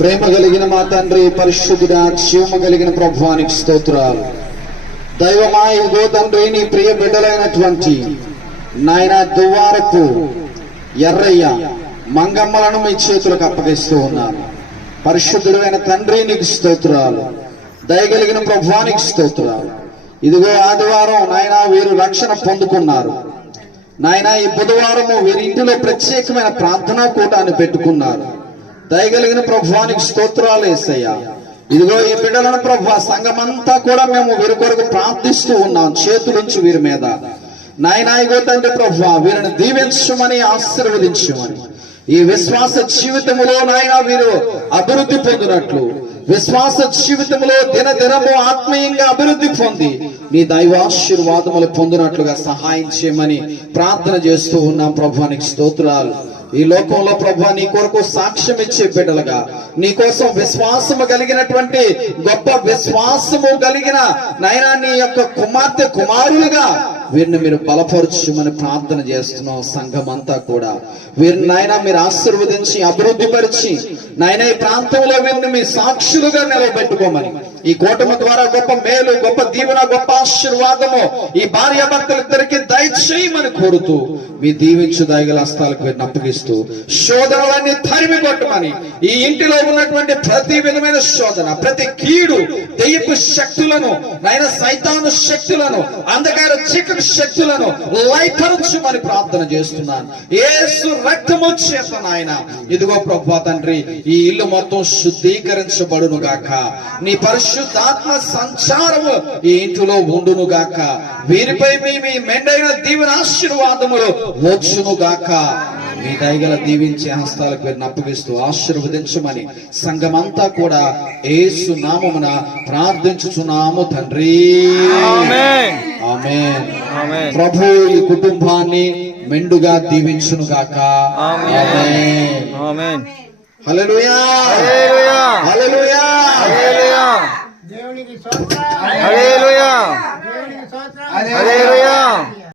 ప్రేమ కలిగిన మా తండ్రి, పరిశుద్ధుడా, క్షేమ కలిగిన ప్రభువానికి స్తోత్రాలు. దైవమా, ఇదిగో తండ్రి, నీ ప్రియ బిడ్డలైనటువంటి నాయన దువ్వారపు ఎర్రయ్య మంగమ్మలను మీ చేతులకు అప్పగిస్తూ ఉన్నాను. పరిశుద్ధుడైన తండ్రి, నీకు స్తోత్రాలు. దయగలిగిన ప్రభువానికి స్తోత్రాలు. ఇదిగో ఆదివారం నాయన వీరు రక్షణ పొందుకున్నారు. నాయన ఈ బుధవారము వీరి ఇంటిలో ప్రత్యేకమైన ప్రార్థనా కూటాన్ని పెట్టుకున్నారు. దయగలిగిన ప్రభువానికి స్తోత్రాలు యేసయ్యా. ఇదిగో ఈ బిడ్డలను ప్రభు సంఘమంతా కూడా మేము వీరి కొరకు ప్రార్థిస్తూ ఉన్నాం. చేతులుంచి వీరి మీద నాయన ఇగో తండ్రి ప్రభు వీరిని దీవించమని, ఆశీర్వదించమని, ఈ విశ్వాస జీవితంలో నాయన వీరు అభివృద్ధి పొందినట్లు, విశ్వాస జీవితంలో దినదినము ఆత్మీయంగా అభివృద్ధి పొంది నీ దైవాశీర్వాదములు పొందినట్లుగా సహాయం చేయమని ప్రార్థన చేస్తూ ఉన్నాం. ప్రభువానికి స్తోత్రాలు. ఈ లోకంలో ప్రభు నీ కొరకు సాక్ష్యం ఇచ్చే బిడ్డలుగా, నీ కోసం విశ్వాసము కలిగినటువంటి గొప్ప విశ్వాసము కలిగిన నాయనా నీ యొక్క కుమార్తె కుమారులుగా వీరిని మీరు బలపరచుమని ప్రార్థన చేస్తున్నాం. సంఘమంతా కూడా వీరిని నాయన మీరు ఆశీర్వదించి అభివృద్ధి పరిచి నాయన ఈ ప్రాంతంలో వీరిని మీ సాక్షులుగా నిలబెట్టుకోమని, ఈ కూటమి ద్వారా గొప్ప మేలు, గొప్ప దీవెన, గొప్ప ఆశీర్వాదము ఈ భార్యాభర్తలిద్దరికి దయచేయమని కోరుతూ మీ దీవించు దయగల హస్తాలకు వీరిని అప్పగిస్తూ శోధనలన్నీ తరిమి కొట్టమని, ఈ ఇంటిలో ఉన్నటువంటి ప్రతి విధమైన శోధన, ప్రతి కీడు, దెయ్యపు శక్తులను నాయన సైతాను శక్తులను, అంధకార చీకటి శక్తులను లయపరచుమని ప్రార్థన చేస్తున్నాను. యేసు రక్తము చేత నాయన ఇదిగో ప్రభువా తండ్రి ఈ ఇల్లు మొత్తం శుద్ధీకరించబడును గాక, నీ పరిశుద్ధాత్మ సంచారము ఈ ఇంటిలో ఉండును గాక, వీరిపై మీ మెండైన దీవెన ఆశీర్వాదములు వచ్చును గాక. మీ దయగల దీవించే హస్తాలకు వీరిని అప్పగిస్తూ ఆశీర్వదించమని సంఘమంతా కూడా యేసు నామమున ప్రార్థించుచున్నాము తండ్రి. ఆమేన్. ప్రభు ఈ కుటుంబాన్ని మెండుగా దీవించును గాక. ఆమేన్. హల్లెలూయా.